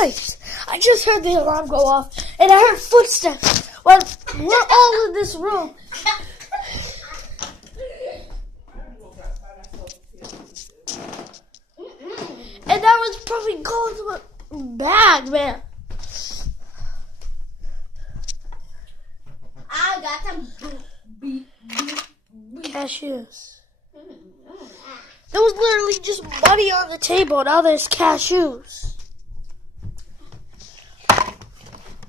Guys, I just heard the alarm go off, and I heard footsteps. Well, we're all in this room. And that was probably going to a bag, man. I got some cashews. There was literally just money on the table. Now there's cashews.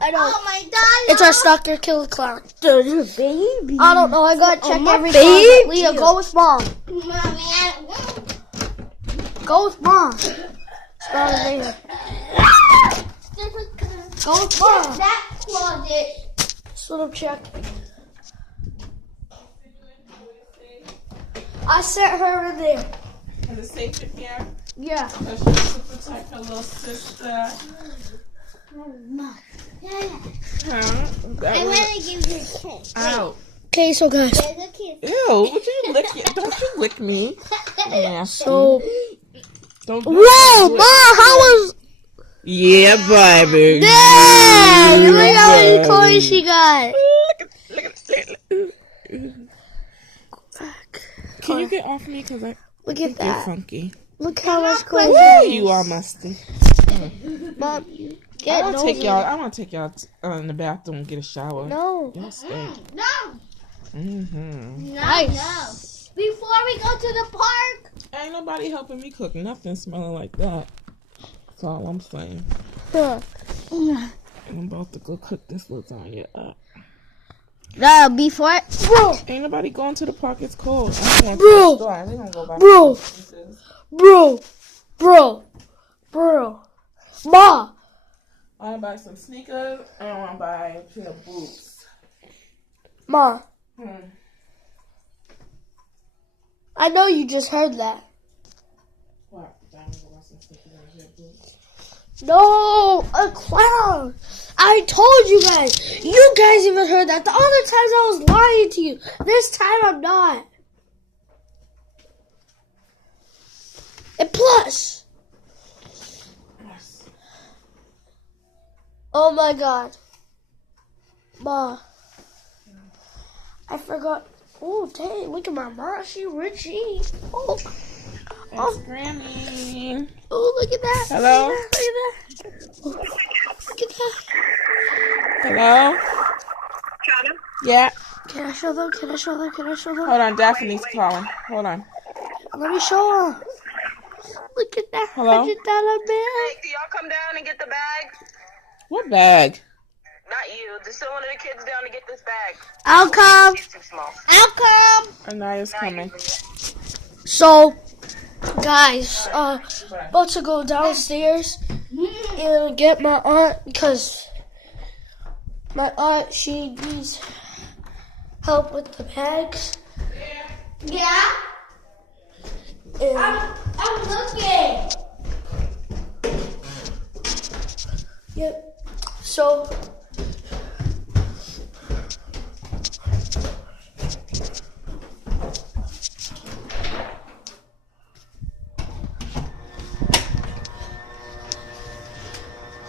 I know. Oh my God! It's our stalker killer clown. Baby. I don't know. I gotta check every baby. time. Leah, go with mom. Go with mom. It's not a Leah. Go with mom. That closet. That's what I'm checking. I sent her in there. Is it safe in here? Yeah. Does she have to protect her little sister? Huh? I want to give you a kiss. Ow. Okay, so guys. There's a kiss. Ew, would you lick it? Don't you lick me. Yeah. So. Don't Whoa, Ma, how was. Yeah, baby. Dang! Look how many coins she got. Can you get off me? Because I Look think at you're that. funky. Look how much coins. Woo, you are musty. Mom, I get want to nosy. take y'all in the bathroom and get a shower. No. Y'all stink. No. Mm-hmm. Nice. No. Before we go to the park. Ain't nobody helping me cook. Nothing smelling like that. That's all I'm saying. Huh. I'm about to go cook this lasagna up. Before. Bro. Ain't nobody going to the park. It's cold. I'm going to Bro. the store. They gonna go buy Bro. some Bro. Bro. Bro. Ma. I want to buy some sneakers and I want to buy a pair of boots. Ma. Hmm. I know you just heard that. What? I want to buy some sneakers and a pair of boots. No, a clown. I told you guys. You guys even heard that. The other times I was lying to you. This time I'm not. And plus. Oh my God. Ma. I forgot. Oh, dang. Look at my mom. She Richie. Oh. That's Grammy. Oh, look at that. Hello? Look at that. Look at that. Look at that. Hello? Yeah. Can I show them? Can I show them? Can I show them? Hold on. Daphne's calling. Hold on. Let me show them. Look at that Hello? $100 bill. Do y'all come down and get the bag? What bag? Not you. Just send one of the kids down to get this bag. I'll come. It's too small. I'll come. Anaya's coming. So, guys, about to go downstairs and get my aunt because my aunt, she needs help with the bags. Yeah. And I'm looking. yep. So.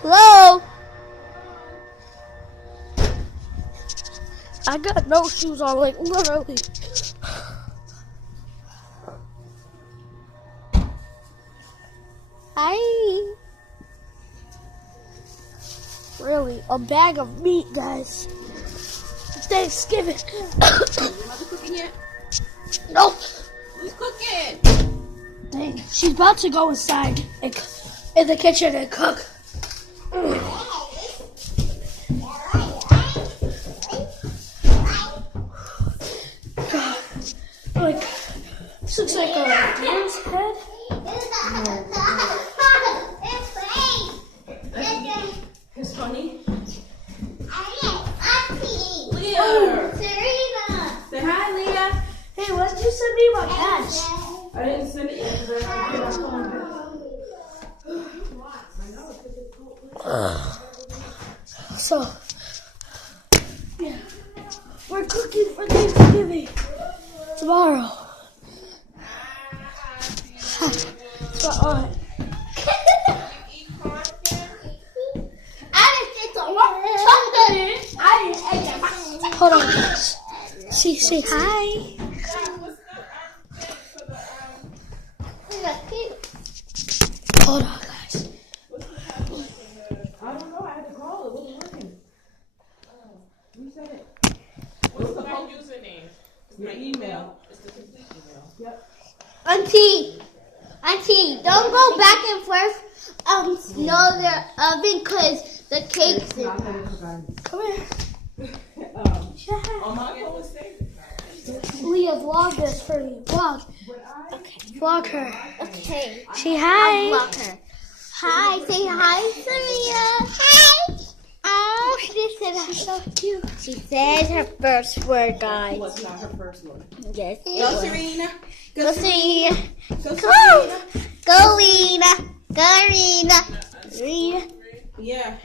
Hello? I got no shoes on, like, literally. Hi. Really, a bag of meat, guys. Thanksgiving. Mother cooking yet? Nope. Who's cooking? Dang, she's about to go inside and in the kitchen and cook. God, like, this looks like a deer's head. It's funny. Leah. Say hi, Leah. Hey, why did you send me my patch? I didn't send it yet because I have to get my phone. So, yeah, we're cooking for Thanksgiving tomorrow. It's my aunt. Hold on, guys. Say hi. Hold on, guys. I don't know. I had to call it. It wasn't working. Reset it. What's the whole username? It's my email. It's the complete email. Yep. Auntie, don't go back and forth. No, the oven, cause the cake's in. Come here. On my phone was saved. Leah, vlog this for me. Vlog. Okay. Vlog her. Okay. Say hi. I'll vlog her. Hi, say hi, Serena. Hi. Oh, she said hi. So cute. She said her first word, guys. What's not her first one? Yes. Go, Serena. Go, Serena. Go, Go. Serena. Go, Lena. Go, Lena. Lena. Yeah.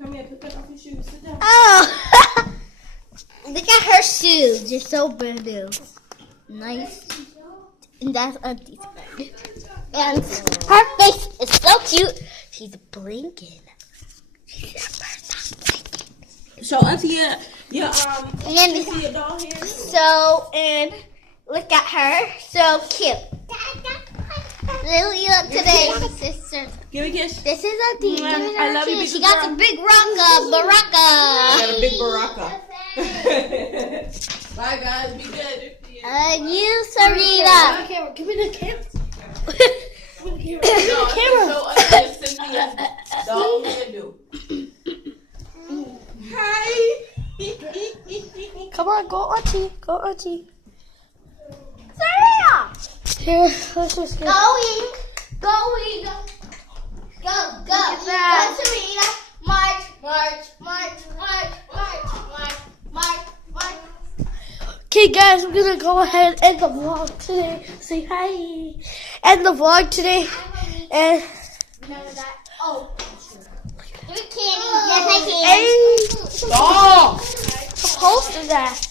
Come here. Put that off your shoes. Sit down. Oh. Look at her shoes. They're so brand new. Nice. And that's Auntie's bed. And her face is so cute. She's blinking. So, Auntie, your And see your doll here? so, and look at her. So cute. Lilia today, sister. Give me a kiss. This is Auntie. I love you, big She got girl. the big Baraka. I got a big baraka. Bye, guys. Be good. You, Sarita. Camera. Give me the camera. No, so Cynthia's doll do. Hi. Come on, go Auntie. Go Auntie. Sarita. Here, let's just get. Going. Go. Go, Sarita. March. Okay, guys, I'm gonna go ahead and end the vlog today. Say hi. End the vlog today. And Remember that? Oh. Do it, Candy. Yes, I can. Stop. I posted that.